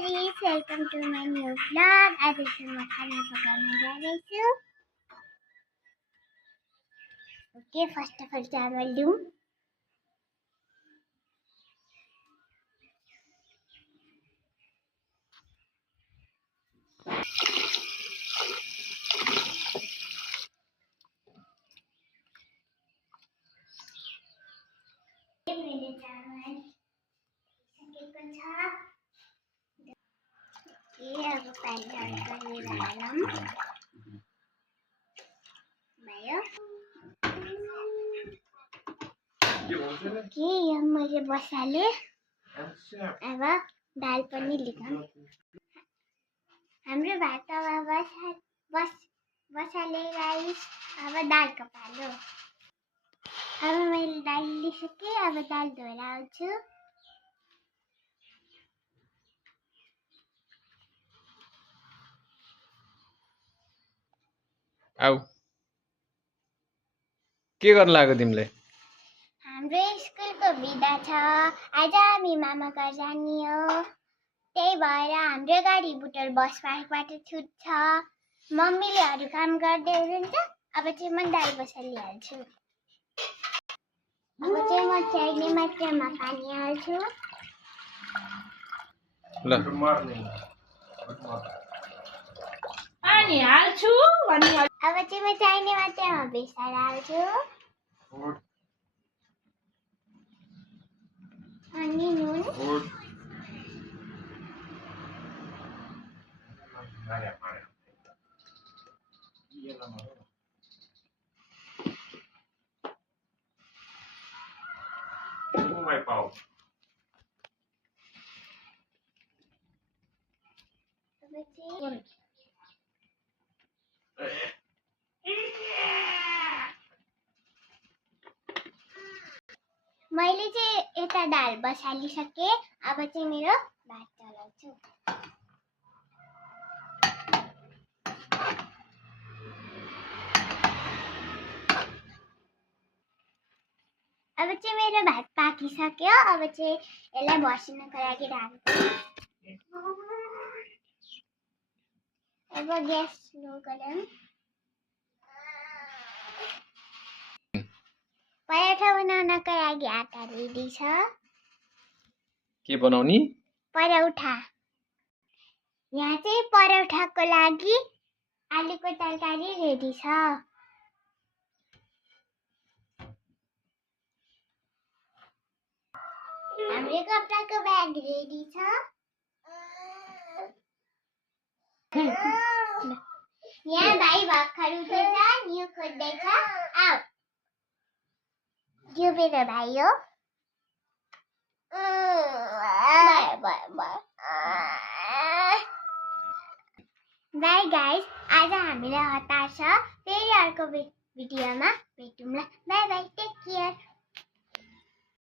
buddies, welcome to my new vlog. आज चाहिँ म खाना पकाउन जाँदैछु। ओके, फर्स्ट अफ अल चावल लिऊँ। मैले चावल सकेको छ। अब पानी गरेर हालौँ। भयो। ओके, यो मैले बसाले। अब दाल पनि लिऊँ। हाम्रो भात अब बसाले गाइस। अब दालको पालो। अब मैले दाल लिसकेँ। अब दाल धोएर आउँछु। आऊ के गर्न लाग्यो तिमीले? हाम्रो स्कुलको बिदा छ। आज हामी मामा घर जाने हो। त्यही भएर हाम्रो गाडी बुटोल बस पार्कबाट छुट्छ। मम्मीले अरू काम गर्दै हुनुहुन्छ। अब चाहिँ म दाल बसालिहाल्छु। अब चाहिँ म चाहिने मात्रामा पानी हाल्छु। ल पानी हाल्छु अनि अब चाहिँ म चाहिने मात्रामा बेसार हाल्छु। अनि नुन। मैले चाहिँ यता दाल बसालिसकेँ। अब चाहिँ मेरो भात चलाउँछु। अब चाहिँ मेरो भात पाकिसक्यो। अब चाहिँ यसलाई बसिनको लागि राख्छु। अब ग्यास स्लो गरौँ। पराठा बनाउनको लागि आटा रेडी छ। के बनाउने? परौठा। यहाँ चाहिँ परौठाको लागि आलुको तरकारी रेडी छ। हाम्रो कपडाको ब्याग रेडी छ। यहाँ भाइ भर्खर उठेछ, न्यु खोज्दैछ। आऊ, यो मेरो भाइ हो। बाई गाइस, आज हामीलाई हतार छ। फेरि अर्को भिडियोमा भेटौँला। Bye bye, take care.